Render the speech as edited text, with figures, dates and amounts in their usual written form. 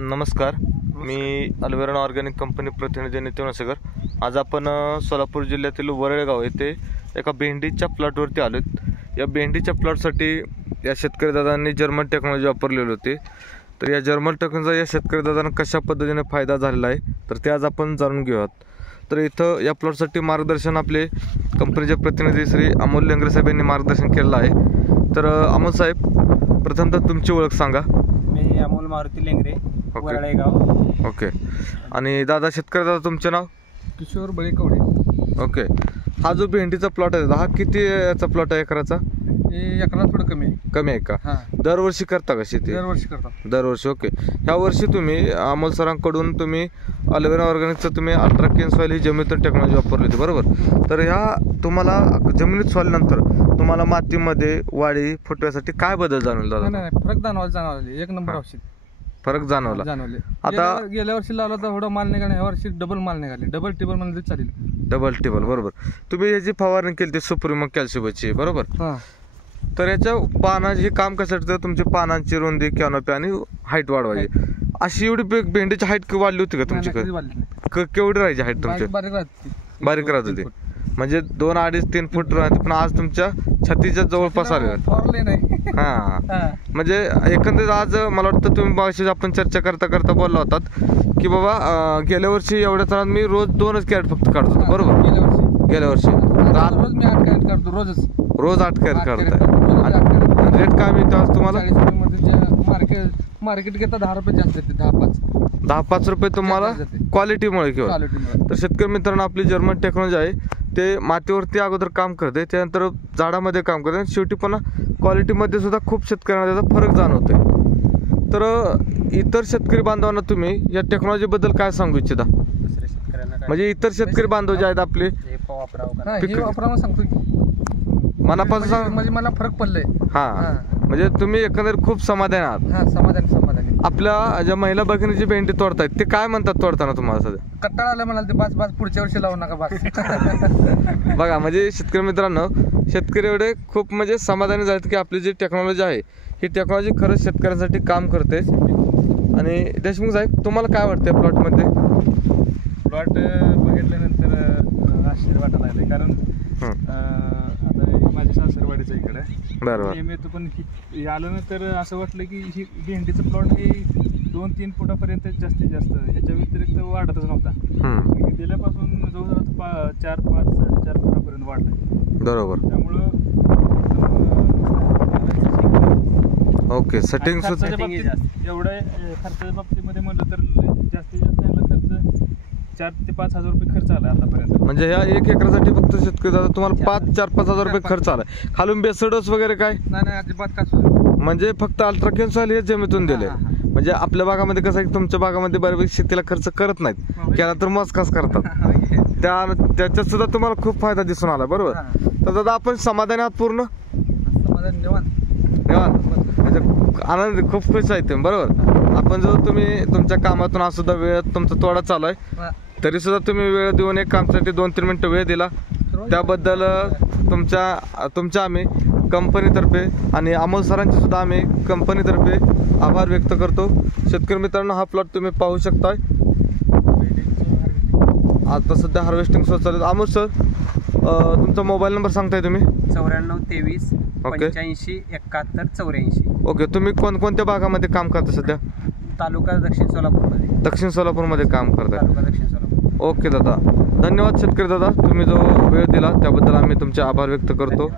नमस्कार, मी अल्वेरॉन organic company प्रतिनिधी नितीन वसगर. आज आपण सोलापूर जिल्ह्यातील वरळेगाव येथे एका भेंडीच्या प्लॉटवरती आलोत. या भेंडीच्या प्लॉटसाठी या शेतकरी दादांनी जर्मन टेक्नॉलॉजी वापरलेली होती. तर या जर्मन टेक्नॉलॉजीचा या शेतकरी दादांना कशा पद्धतीने फायदा झालेला आहे तर ते आज आपण जाणून घेऊयात. तर इथं या प्लॉटसाठी मार्गदर्शन आपले कंपनीचे प्रतिनिधी श्री अमोल लेंगरे साहेब यांनी मार्गदर्शन केलेलं आहे. तर अमोल साहेब, प्रथमतः तुमची ओळख सांगा. मी अमोल मारुती लेंगरे, वरळेगाव. ओके. आणि दादा, शेतकरी दादा, तुमचे नाव? किशोर बळेकवडे. ओके. हा जो भेंडीचा प्लॉट आहे, हा किती याचा प्लॉट आहे एकराचा? एकरा थोडं कमी आहे का? दरवर्षी करता का शेती? दरवर्षी करता. दरवर्षी. ओके. ह्या वर्षी तुम्ही अमोल सरांकडून तुम्ही अल्वेरॉन ऑर्गॅनिकचं तुम्ही अल्ट्राकेन सॉइल ही जमिनीतून टेक्नॉलॉजी वापरली होती, बरोबर? तर ह्या तुम्हाला जमिनीत सोडल्यानंतर तुम्हाला मातीमध्ये वाढी फुटव्यासाठी काय बदल जाणवला? नाही, फरक जाणवले. एक नंबर औषध फरक जाणवला. आता गेल्या वर्षी लावला तर थोडं माल निघाला, ह्या वर्षी डबल माल निघाले. डबल टेबल म्हणजे चालेल. डबल टेबल, बरोबर. तुम्ही याची फवारणी केली ती सुप्रीम कॅल्शियमची, बरोबर? तर याच्या पानाची काम कशासाठी? तुमची पानांची रुंदी, कॅनोपी आणि हाईट वाढवायची. अशी एवढी भेंडीची हाईट वाढली होती का तुमची? केवढी राहायची हाईट तुमची? बारीक राहत होती, म्हणजे 2, 2.5, 3 फूट राहते. पण आज तुमच्या छातीच्या जवळपास आले. हा, म्हणजे एकंदरीत आज मला वाटतं तुम्ही मागाशी आपण चर्चा करता बोलला होतात की बाबा गेल्या वर्षी एवढ्या त्रास मी रोज 2च कॅरेट फक्त काढत होतो, बरोबर? गेल्या वर्षी रोज मी 8 कॅरेट काढतो. रोज 8 कॅरेट काढताय. रेट काय मिळतो आज तुम्हाला? मार्केट घेता 10 रुपये जास्त देते. 10-5 रुपये तुम्हाला क्वालिटीमुळे किंवा. तर शेतकरी मित्रांनो, आपली जर्मन टेक्नॉलॉजी आहे ते मातीवरती अगोदर काम करते, त्यानंतर झाडामध्ये काम करते, आणि शेवटी पण क्वालिटीमध्ये सुद्धा खूप शेतकऱ्यांना त्याचा फरक जाणवतोय. तर इतर शेतकरी बांधवांना तुम्ही या टेक्नॉलॉजीबद्दल काय सांगू इच्छिता? म्हणजे इतर शेतकरी बांधव जे आहेत आपले, मनापासून सांग. म्हणजे मला फरक पडलाय. हा, म्हणजे तुम्ही एकंदरीत खूप समाधान आहात. समाधान. आपल्या ज्या महिला भगिनीची भेंडी तोडतायत ते काय म्हणतात तोडताना तुम्हाला? सध्या कट्टाळा आला म्हणाल ते बस पुढच्या वर्षी लावू नका बस. बघा, म्हणजे शेतकरी मित्रांनो, शेतकरी एवढे खूप म्हणजे समाधानी झालेत की आपली जी टेक्नॉलॉजी आहे ही टेक्नॉलॉजी खरंच शेतकऱ्यांसाठी काम करते. आणि देशमुख साहेब, तुम्हाला काय वाटतं प्लॉटमध्ये? प्लॉट बघितल्यानंतर आश्चर्य वाटायला लागले, कारण आता माझ्या सासरवाडीचं इकडे नेहमी येतो, पण आलं ना तर असं वाटलं की ही भेंडीचं प्लॉट हे 2-3 फुटापर्यंत जास्तीत जास्त, ह्याच्या व्यतिरिक्त वाढतच नव्हता. दिल्यापासून जवळजवळ 4-5-4.5 फुटापर्यंत वाढलाय, बरोबर. त्यामुळं ओके. सेटिंग एवढ्या खर्चाच्या बाबतीमध्ये म्हणलं तर जास्तीत जास्त याला खर्च 4,000 ते 5,000 रुपये खर्च आला आतापर्यंत. म्हणजे ह्या 1 एकरासाठी फक्त शेतकरी दादा तुम्हाला 4-5 रुपये खर्च आलाय. खालून बेसडस वगैरे काय नाही, अजिबात काय. म्हणजे फक्त अल्ट्राकेन सॉइल हे जमिनीतून दिले. म्हणजे आपल्या भागामध्ये कसं आहे, तुमच्या भागामध्ये बऱ्यापैकी शेतीला खर्च करत नाहीत, केला तर मस्कास करतात. त्याच्यात सुद्धा तुम्हाला खूप फायदा दिसून आला, बरोबर? तर दादा, आपण समाधानी आहात? पूर्ण म्हणजे आनंद, खूप खुश आहे तुम्ही, बरोबर? आपण जो तुम्ही तुमच्या कामातून आज सुद्धा वेळ तुमचा तोडा चालू आहे, तरी सुद्धा तुम्ही वेळ देऊन एक कामासाठी 2-3 मिनिटं वेळ दिला, त्याबद्दल तुमच्या आम्ही कंपनीतर्फे आणि अमोल सरांचे सुद्धा आम्ही कंपनीतर्फे आभार व्यक्त करतो. शेतकरी मित्रांनो, हा प्लॉट तुम्ही पाहू शकताय. आता सध्या हार्वेस्टिंग सुरू चालू. अमोल सर, तुमचा मोबाईल नंबर सांगताय तुम्ही? 9423 85 71 84. ओके. तुम्ही कोणत्या भागामध्ये काम करता सध्या? तालुका दक्षिण सोलापूरमध्ये काम करताय. दक्षिण सोलापूर. ओके दादा, धन्यवाद शेतकरी दादा, तुम्ही जो वेळ दिला त्याबद्दल आम्ही तुमचे आभार व्यक्त करतो.